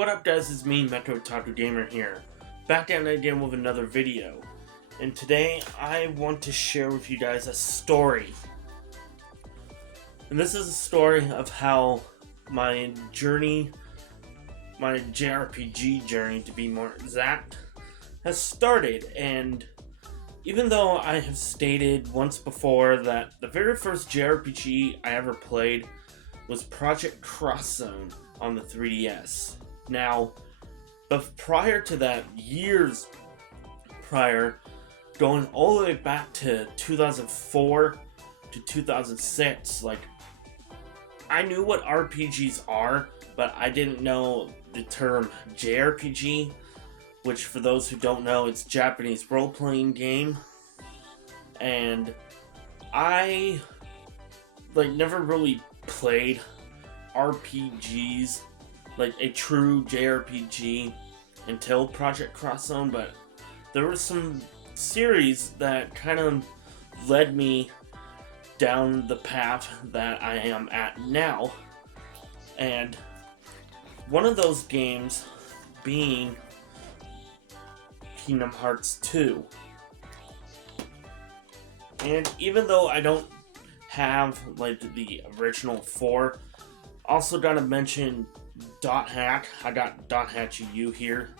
what up guys, it's me, Metro Taku Gamer here, back at it again with another video. And today, I want to share with you guys a story. And this is a story of how my journey, my JRPG journey to be more exact, has started. And even though I have stated once before that the very first JRPG I ever played was Project Cross Zone on the 3DS. Now, but prior to that, years prior, going all the way back to 2004 to 2006, like, I knew what RPGs are, but I didn't know the term JRPG, which for those who don't know, it's Japanese role-playing game. And I, never really played RPGs, like a true JRPG, until Project Cross Zone, but there were some series that kind of led me down the path that I am at now. And one of those games being Kingdom Hearts 2. And even though I don't have the original 4, also gotta mention Dot Hack. I got Dot Hack U here.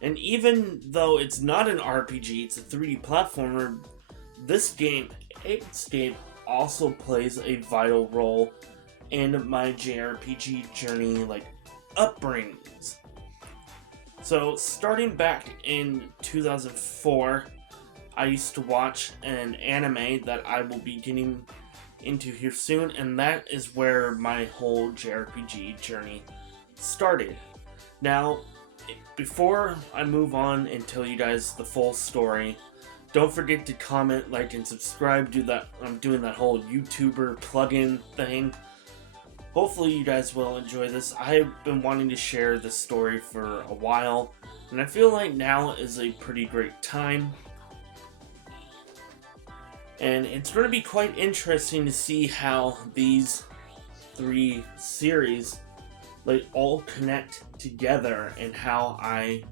And even though it's not an RPG, it's a 3D platformer, this game, Escape, also plays a vital role in my JRPG journey, upbringings. So, starting back in 2004, I used to watch an anime that I will be getting into here soon, and that is where my whole JRPG journey started. Now, before I move on and tell you guys the full story, don't forget to comment, like, and subscribe. Do that. I'm doing that whole YouTuber plug-in thing. Hopefully you guys will enjoy this. I've been wanting to share this story for a while, and I feel like now is a pretty great time. And it's going to be quite interesting to see how these three series all connect together, and how I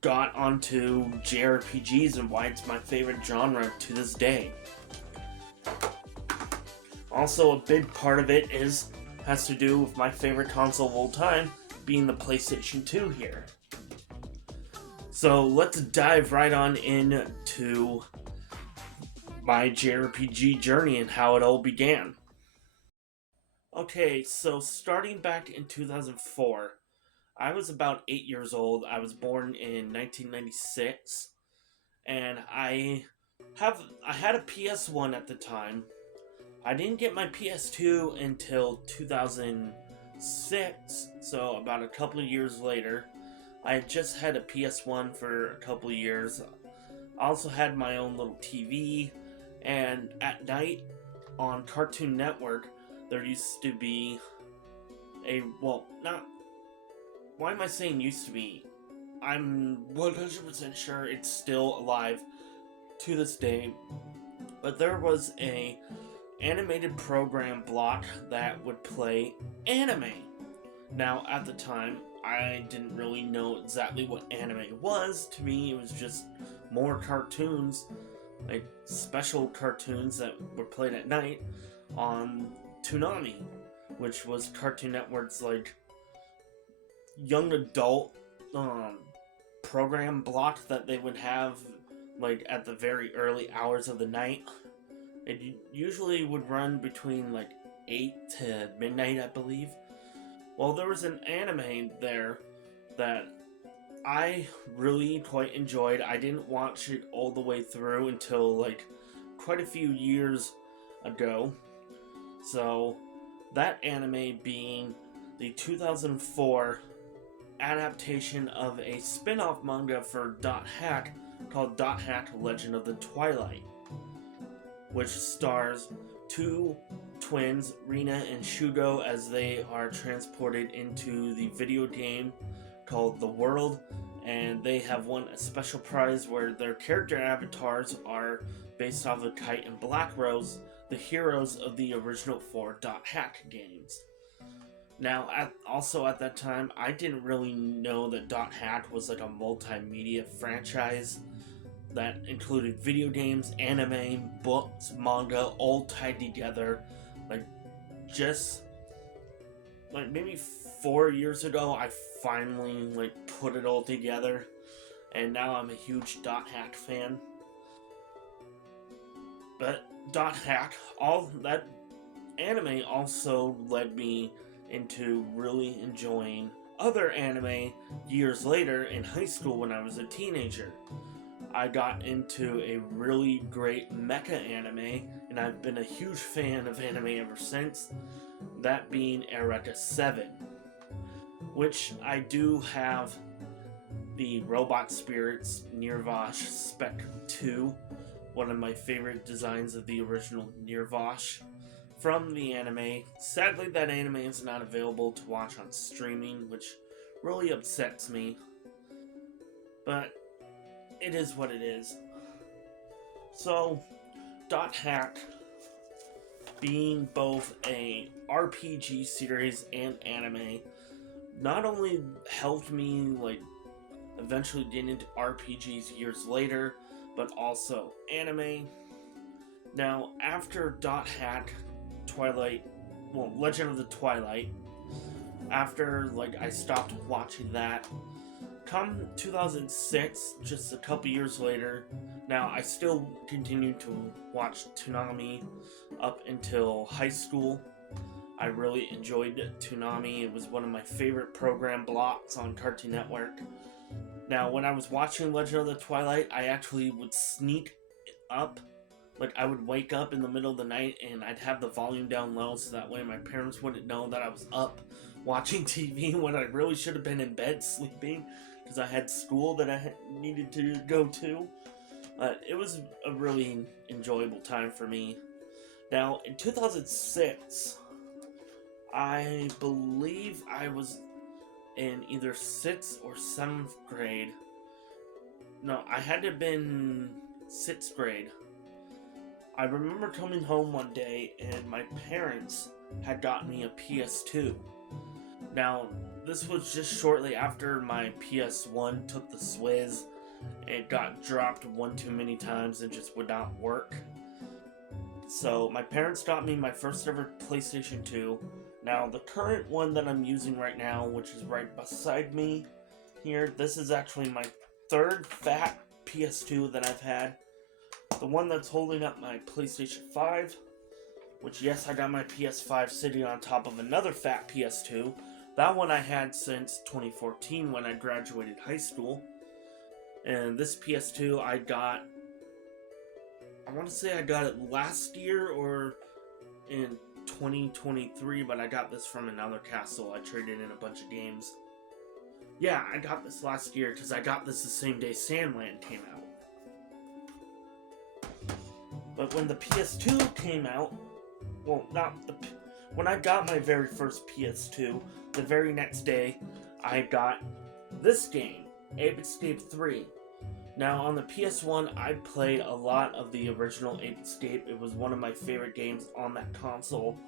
got onto JRPGs and why it's my favorite genre to this day. Also, a big part of it has to do with my favorite console of all time, being the PlayStation 2 here. So let's dive right on into my JRPG journey and how it all began. Okay, so starting back in 2004, I was about 8 years old. I was born in 1996, and I had a PS1 at the time. I didn't get my PS2 until 2006, so about a couple of years later. I had just had a PS1 for a couple of years. I also had my own little TV, and at night on Cartoon Network, there used to be why am I saying used to be? I'm 100% sure it's still alive to this day, but there was a animated program block that would play anime. Now, at the time, I didn't really know exactly what anime was. To me, it was just more cartoons, special cartoons that were played at night on Toonami, which was Cartoon Network's young adult program block that they would have at the very early hours of the night. It usually would run between 8 to midnight, I believe. Well, there was an anime there that I really quite enjoyed. I didn't watch it all the way through until quite a few years ago. So that anime being the 2004 adaptation of a spin-off manga for Dot Hack called Dot Hack Legend of the Twilight, which stars two twins, Rina and Shugo, as they are transported into the video game called The World, and they have won a special prize where their character avatars are based off of Kite and Black Rose, the heroes of the original 4 Dot Hack games. Now, also at that time, I didn't really know that Dot Hack was like a multimedia franchise that included video games, anime, books, manga, all tied together. Like, just like maybe 4 years ago, I finally like put it all together, and now I'm a huge Dot Hack fan. But Dot Hack, all that anime also led me into really enjoying other anime years later in high school when I was a teenager. I got into a really great mecha anime, and I've been a huge fan of anime ever since, that being Eureka 7, which I do have the Robot Spirits Nirvash Spectrum 2, one of my favorite designs of the original Nirvash from the anime. Sadly, that anime is not available to watch on streaming, which really upsets me, but it is what it is. So, Dot Hack, being both a RPG series and anime, not only helped me like eventually get into RPGs years later, but also anime. Now, after Dot Hack, Legend of the Twilight, after like I stopped watching that, come 2006, just a couple years later, now I still continue to watch Toonami up until high school. I really enjoyed Toonami. It was one of my favorite program blocks on Cartoon Network. Now, when I was watching Legend of the Twilight, I actually would sneak up. Like, I would wake up in the middle of the night and I'd have the volume down low so that way my parents wouldn't know that I was up watching TV when I really should have been in bed sleeping because I had school that I needed to go to. It was a really enjoyable time for me. Now, in 2006, I believe I was in either 6th or 7th grade. No, I had to have been 6th grade. I remember coming home one day and my parents had gotten me a PS2. Now, this was just shortly after my PS1 took the swizz. It got dropped one too many times and just would not work. So my parents got me my first ever PlayStation 2. Now, the current one that I'm using right now, which is right beside me here, this is actually my third fat PS2 that I've had. The one that's holding up my PlayStation 5, which, yes, I got my PS5 sitting on top of another fat PS2. That one I had since 2014 when I graduated high school. And this PS2 I got, I want to say I got it last year or in 2023, but I got this from another castle. I traded in a bunch of games. Yeah, I got this last year because I got this the same day Sandland came out. But when the PS2 came out, when I got my very first PS2, the very next day, I got this game, Ape Escape 3. Now, on the PS1, I played a lot of the original Ape Escape. It was one of my favorite games on that console,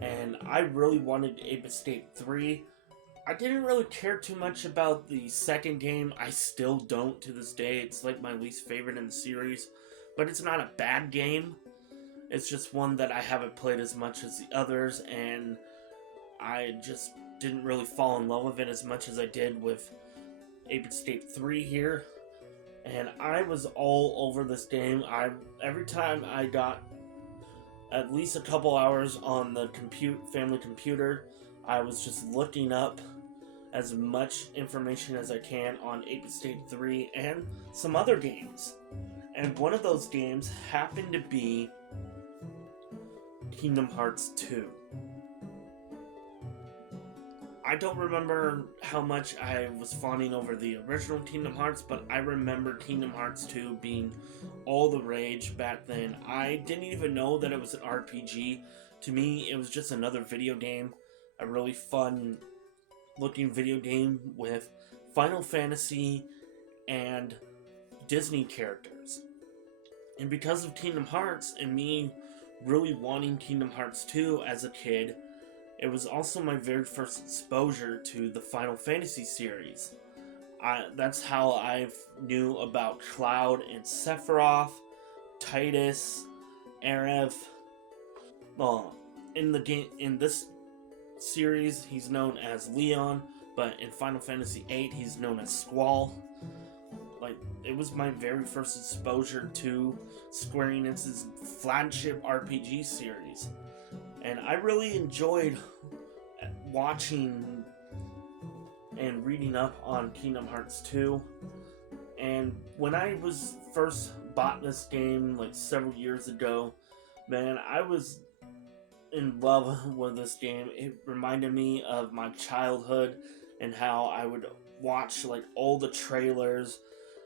and I really wanted Ape Escape 3. I didn't really care too much about the second game. I still don't to this day. It's like my least favorite in the series, but it's not a bad game. It's just one that I haven't played as much as the others, and I just didn't really fall in love with it as much as I did with Ape Escape 3 here. And I was all over this game. Every time I got at least a couple hours on the family computer, I was just looking up as much information as I can on Ape Escape 3 and some other games. And one of those games happened to be Kingdom Hearts 2. I don't remember how much I was fawning over the original Kingdom Hearts, but I remember Kingdom Hearts 2 being all the rage back then. I didn't even know that it was an RPG. To me, it was just another video game. A really fun looking video game with Final Fantasy and Disney characters. And because of Kingdom Hearts and me really wanting Kingdom Hearts 2 as a kid, It was also my very first exposure to the Final Fantasy series. That's how I knew about Cloud and Sephiroth, Titus, Aerith. Well, in this series, he's known as Leon, but in Final Fantasy VIII, he's known as Squall. Like, it was my very first exposure to Square Enix's flagship RPG series, and I really enjoyed watching and reading up on Kingdom Hearts 2. And when I was first bought this game like several years ago, man, I was in love with this game. It reminded me of my childhood and how I would watch like all the trailers.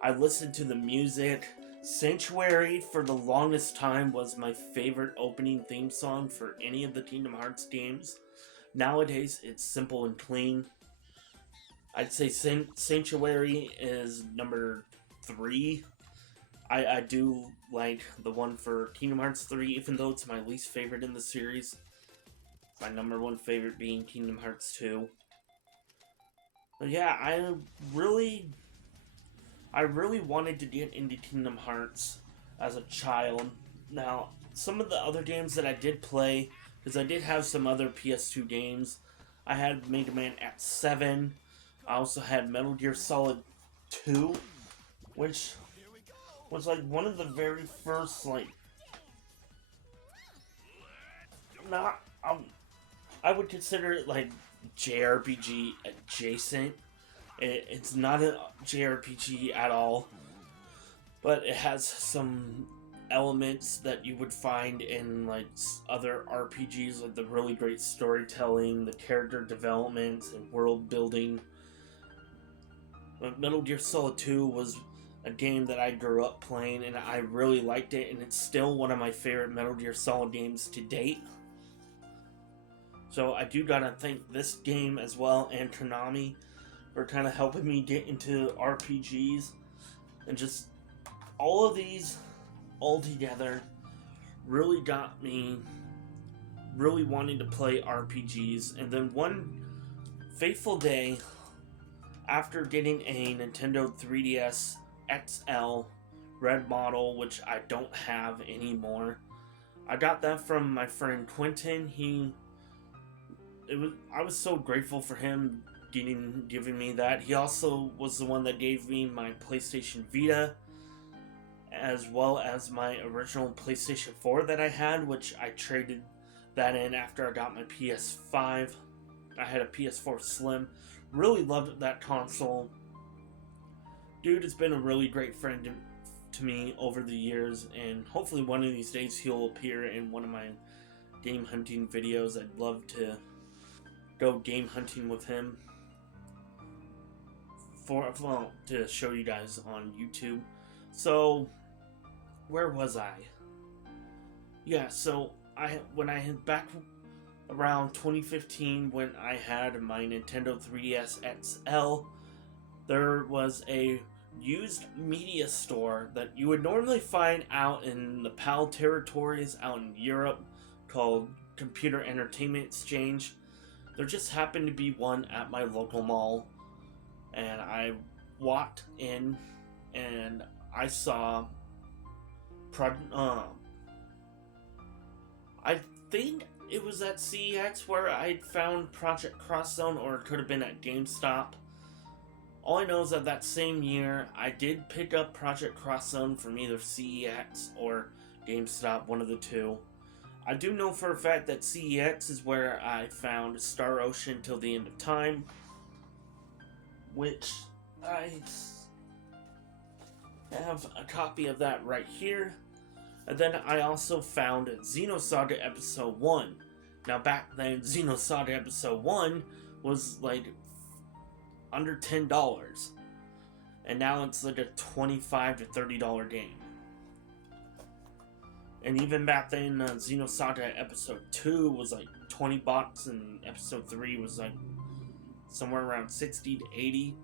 I listened to the music. Sanctuary for the longest time was my favorite opening theme song for any of the Kingdom Hearts games. Nowadays, it's simple and clean. I'd say Sanctuary is number 3. I do like the one for Kingdom Hearts 3, even though it's my least favorite in the series. My number 1 favorite being Kingdom Hearts 2. But yeah, I really wanted to get into Kingdom Hearts as a child. Now, some of the other games that I did play, because I did have some other PS2 games, I had Mega Man X7. I also had Metal Gear Solid 2, which was like one of the very first, like, not, I would consider it like JRPG adjacent. It's not a JRPG at all, but it has some elements that you would find in like other RPGs, like the really great storytelling, the character development, and world building. But Metal Gear Solid 2 was a game that I grew up playing, and I really liked it, and it's still one of my favorite Metal Gear Solid games to date. So I do gotta thank this game as well, and Konami, for kind of helping me get into RPGs, and just all of these all together really got me really wanting to play RPGs. And then one fateful day, after getting a Nintendo 3DS XL red model, which I don't have anymore, I got that from my friend Quentin. I was so grateful for him giving me that. He also was the one that gave me my PlayStation Vita, as well as my original PlayStation 4 that I had, which I traded that in after I got my PS5. I had a PS4 Slim. Really loved that console. Dude has been a really great friend to me over the years, and hopefully one of these days he'll appear in one of my game hunting videos. I'd love to go game hunting with him to show you guys on YouTube. So, where was I? Yeah, so when I had back around 2015, when I had my Nintendo 3DS XL, there was a used media store that you would normally find out in the PAL territories out in Europe called Computer Entertainment Exchange. There just happened to be one at my local mall, and I walked in and I saw I think it was at CEX where I found Project Cross Zone, or it could have been at GameStop. All I know is that same year I did pick up Project Cross Zone from either CEX or GameStop, one of the two. I do know for a fact that CEX is where I found Star Ocean Till the End of Time, which I have a copy of that right here. And then I also found Xenosaga Episode 1. Now back then, Xenosaga Episode 1 was like under $10. And now it's like a $25 to $30 game. And even back then, Xenosaga Episode 2 was like $20, and Episode 3 was like somewhere around 60 to 80.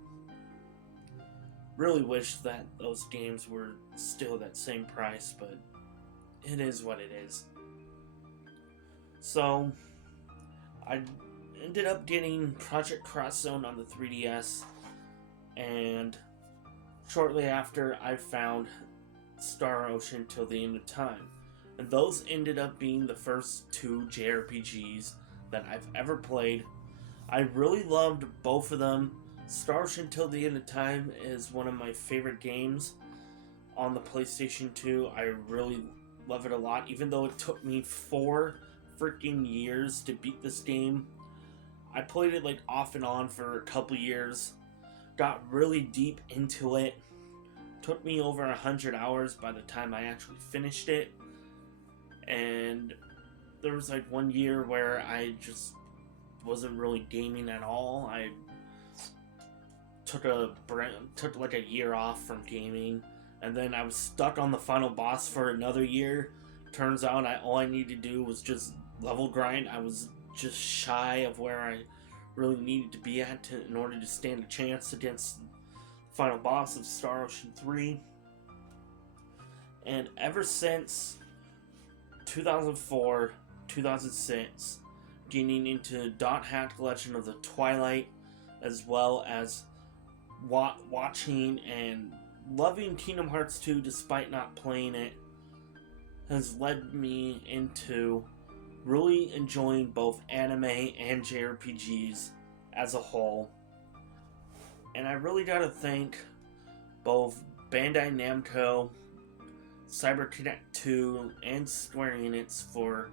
Really wish that those games were still that same price, but it is what it is. So, I ended up getting Project Cross Zone on the 3DS, and shortly after I found Star Ocean Till the End of Time. And those ended up being the first two JRPGs that I've ever played. I really loved both of them. Star Ocean Till the End of Time is one of my favorite games on the PlayStation 2. I really love it a lot, even though it took me 4 freaking years to beat this game. I played it like off and on for a couple years, got really deep into it. Took me over 100 hours by the time I actually finished it. And there was like one year where I just wasn't really gaming at all. I took like a year off from gaming, and then I was stuck on the final boss for another year. Turns out all I needed to do was just level grind. I was just shy of where I really needed to be at in order to stand a chance against the final boss of Star Ocean 3. And ever since 2004, 2006, getting into Dot Hack Legend of the Twilight, as well as watching and loving Kingdom Hearts 2 despite not playing it, has led me into really enjoying both anime and JRPGs as a whole. And I really gotta thank both Bandai Namco, CyberConnect 2, and Square Enix for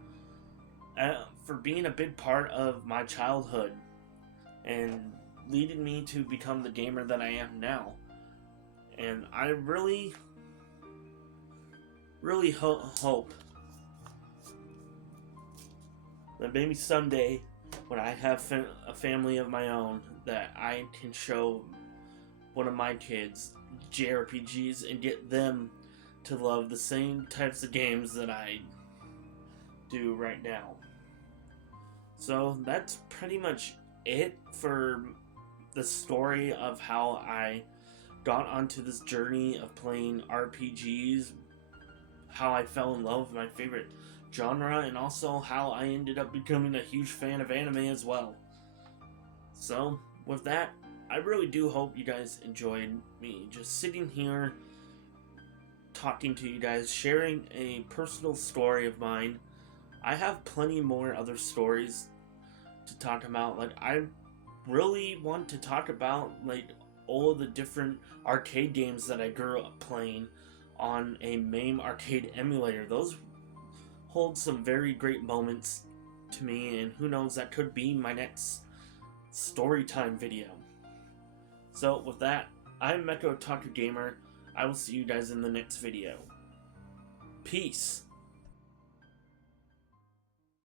being a big part of my childhood and leading me to become the gamer that I am now. And I really hope that maybe someday, when I have a family of my own, that I can show one of my kids JRPGs and get them to love the same types of games that I do right now. So that's pretty much it for the story of how I got onto this journey of playing RPGs, how I fell in love with my favorite genre, and also how I ended up becoming a huge fan of anime as well. So with that, I really do hope you guys enjoyed me just sitting here talking to you guys, sharing a personal story of mine. I have plenty more other stories to talk about. Like, I really want to talk about like all of the different arcade games that I grew up playing on a MAME arcade emulator. Those hold some very great moments to me, and who knows, that could be my next story time video. So with that, I'm Mecha Otaku Gamer. I will see you guys in the next video. Peace.